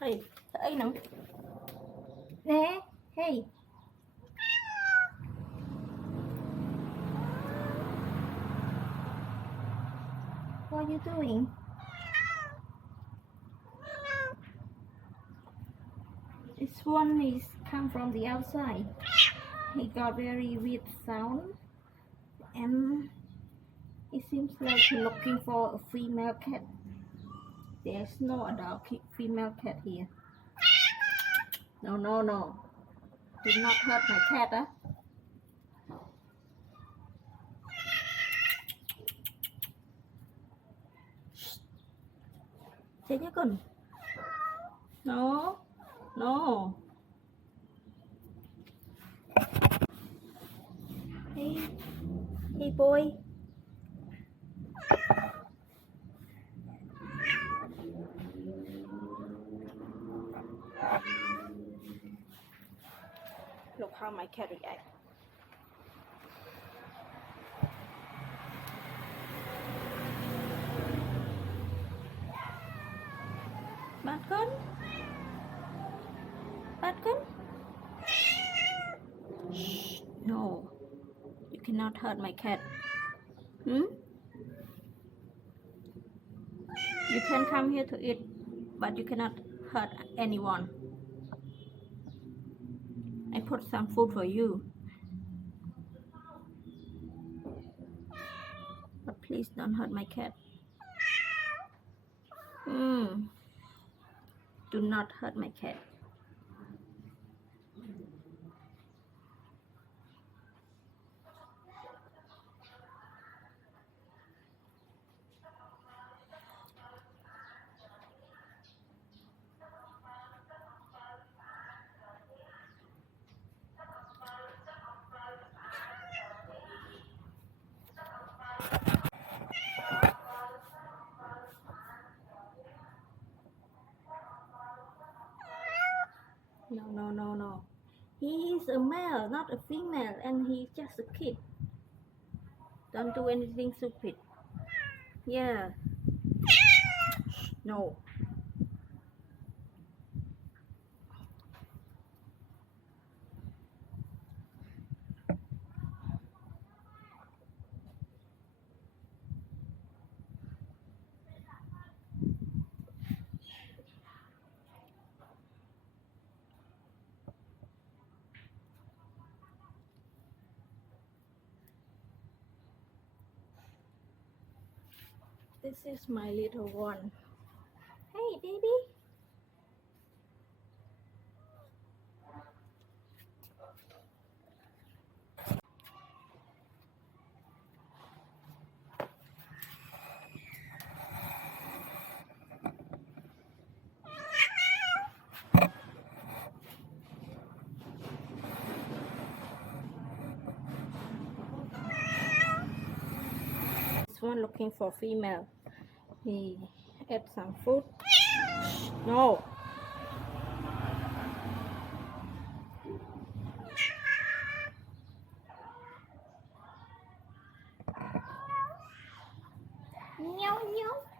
Hey, thấy nè. Nè, hey. What are you doing? This one is come from the outside. He got very weird sound and it seems like he's looking for a female cat. There's no adult female cat here. No, no, no. Do not hurt my cat, huh? Chết nhá con. No, no. Hey, hey boy. Look how my cat reacts. Bắt con. Bắt con. Shh, no. You cannot hurt my cat. Hmm? You can come here to eat, but you cannot hurt anyone. I put some food for you. But please don't hurt my cat. Do not hurt my cat. No, no, no, no. He is a male, not a female, and he's just a kid. Don't do anything stupid. Yeah. No. This is my little one. Hey, baby. This one looking for female. He ate some food. No. Meow, meow.